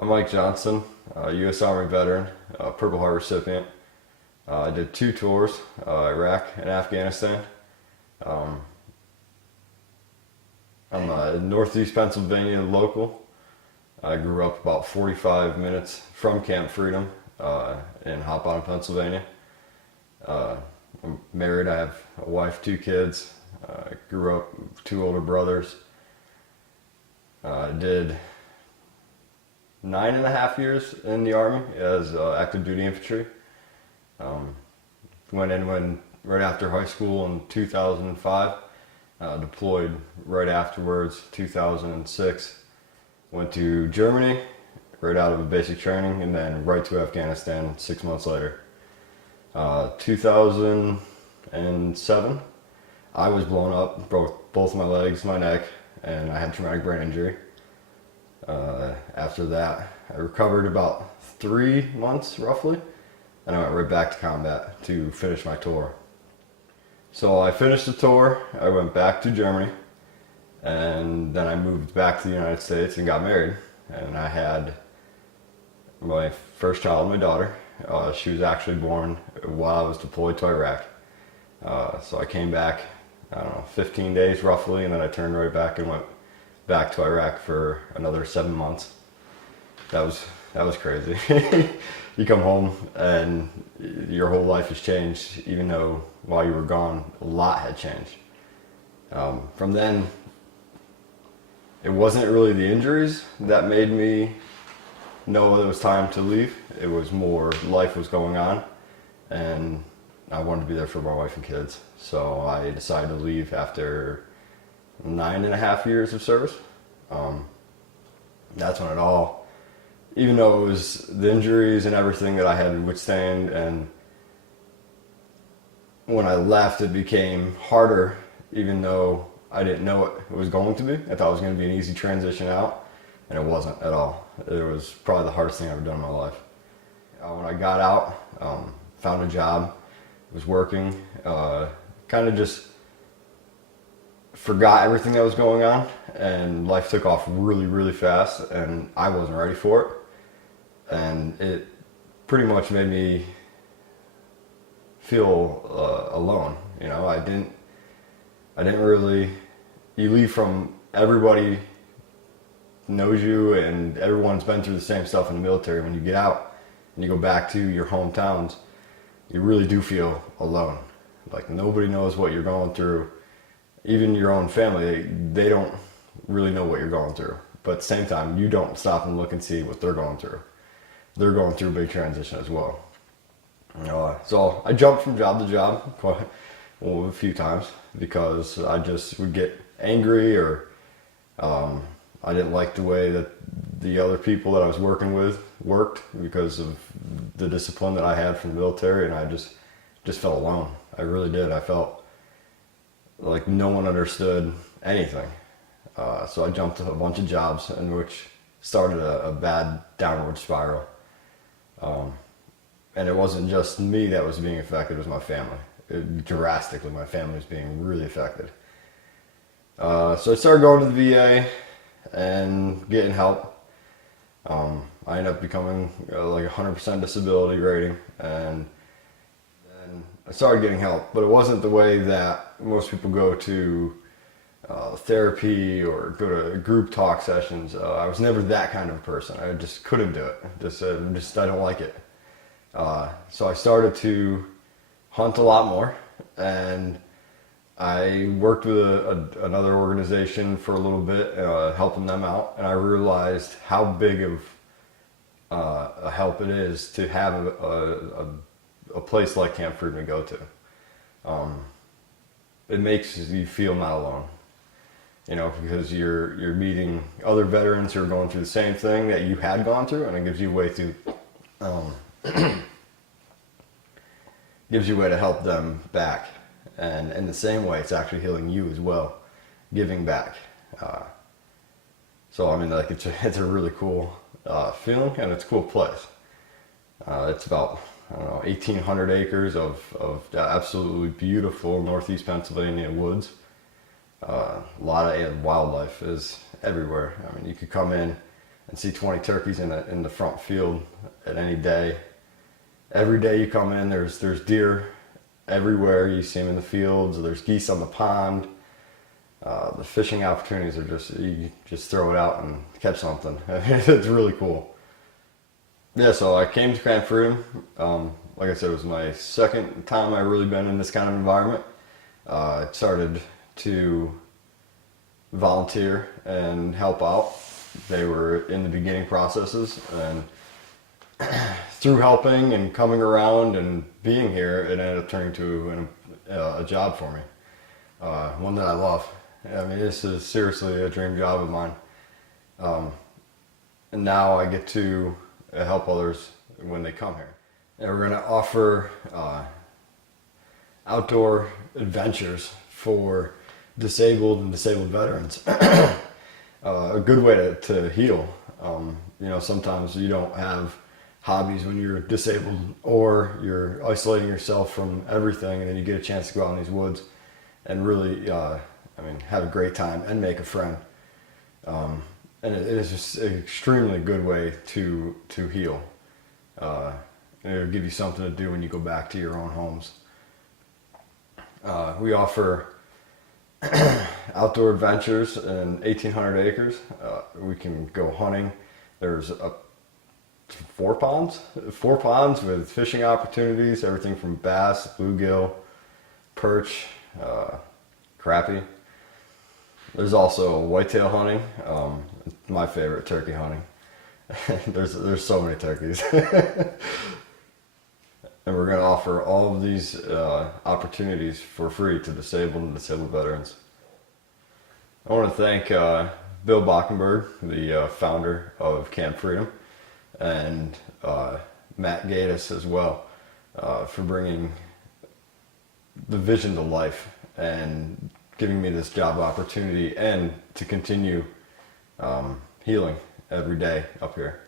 I'm Mike Johnson, U.S. Army veteran, Purple Heart recipient. I did 2 tours, Iraq and Afghanistan. Um, I'm a Northeast Pennsylvania local. I grew up about 45 minutes from Camp Freedom in Hop On, Pennsylvania. I'm married, I have a wife, 2 kids. I grew up with 2 older brothers. I did 9.5 years in the Army as active duty infantry. Um, Went in right after high school in 2005. Deployed right afterwards, 2006. Went to Germany right out of a basic training, and then right to Afghanistan 6 months later. 2007, I was blown up, broke both my legs, my neck, and I had traumatic brain injury. After that, I recovered about 3 months roughly, and I went right back to combat to finish my tour. So I finished the tour, I went back to Germany, and then I moved back to the United States and got married. And I had my first child, my daughter. She was actually born while I was deployed to Iraq. So I came back, I don't know, 15 days roughly, and then I turned right back and went back to Iraq for another 7 months. That was crazy. You come home and your whole life has changed, even though while you were gone, a lot had changed. From then, it wasn't really the injuries that made me know it was time to leave. It was more life was going on, and I wanted to be there for my wife and kids. So I decided to leave after 9.5 years of service. That's when it all, even though it was the injuries and everything that I had to withstand, and when I left it became harder, even though I didn't know what it was going to be. I thought it was going to be an easy transition out, and it wasn't at all. It was probably the hardest thing I've ever done in my life. When I got out, found a job, was working, kind of just forgot everything that was going on, and life took off really, really fast, and I wasn't ready for it. And it pretty much made me feel alone. You know, I didn't really, you leave from everybody knows you and everyone's been through the same stuff in the military. When you get out and you go back to your hometowns, you really do feel alone. Like nobody knows what you're going through. Even your own family, they don't really know what you're going through. But at the same time, you don't stop and look and see what they're going through. They're going through a big transition as well. So I jumped from job to job a few times because I just would get angry, or I didn't like the way that the other people that I was working with worked because of the discipline that I had from the military, and I just felt alone. I really did. I felt like no one understood anything. So I jumped to a bunch of jobs, in which started a bad downward spiral. And it wasn't just me that was being affected, it was my family. Drastically, my family was being really affected. So I started going to the VA and getting help. I ended up becoming like 100% disability rating, and then I started getting help, but it wasn't the way that most people go to therapy or go to group talk sessions. I was never that kind of a person. I just couldn't do it. I don't like it. So I started to hunt a lot more, and I worked with another organization for a little bit, helping them out, and I realized how big of a help it is to have a place like Camp Freedom to go to. It makes you feel not alone, you know, because you're meeting other veterans who are going through the same thing that you had gone through, and it gives you a way to gives you a way to help them back. And in the same way, it's actually healing you as well, giving back. So I mean, like it's a really cool feeling, and it's a cool place. It's about, I don't know, 1,800 acres of absolutely beautiful Northeast Pennsylvania woods. A lot of wildlife is everywhere. I mean, you could come in and see 20 turkeys in the front field at any day. Every day you come in, there's deer everywhere. You see them in the fields. There's geese on the pond. The fishing opportunities are you just throw it out and catch something. It's really cool. Yeah, so I came to Camp Freedom. Like I said, it was my second time I really been in this kind of environment. I started to volunteer and help out. They were in the beginning processes, and through helping and coming around and being here, it ended up turning to a job for me, one that I love. I mean, this is seriously a dream job of mine, and now I get to help others when they come here. And we're going to offer outdoor adventures for disabled and disabled veterans. A good way to heal. Sometimes you don't have hobbies when you're disabled, or you're isolating yourself from everything, and then you get a chance to go out in these woods and really, have a great time and make a friend. And it is just an extremely good way to heal. It'll give you something to do when you go back to your own homes. We offer outdoor adventures in 1,800 acres. We can go hunting. There's 4 ponds with fishing opportunities, everything from bass, bluegill, perch, crappie. There's also whitetail hunting. My favorite, turkey hunting. There's so many turkeys. And we're going to offer all of these opportunities for free to disabled and disabled veterans. I want to thank Bill Bockenberg, the founder of Camp Freedom, and Matt Gaddis as well, for bringing the vision to life and giving me this job opportunity and to continue healing every day up here.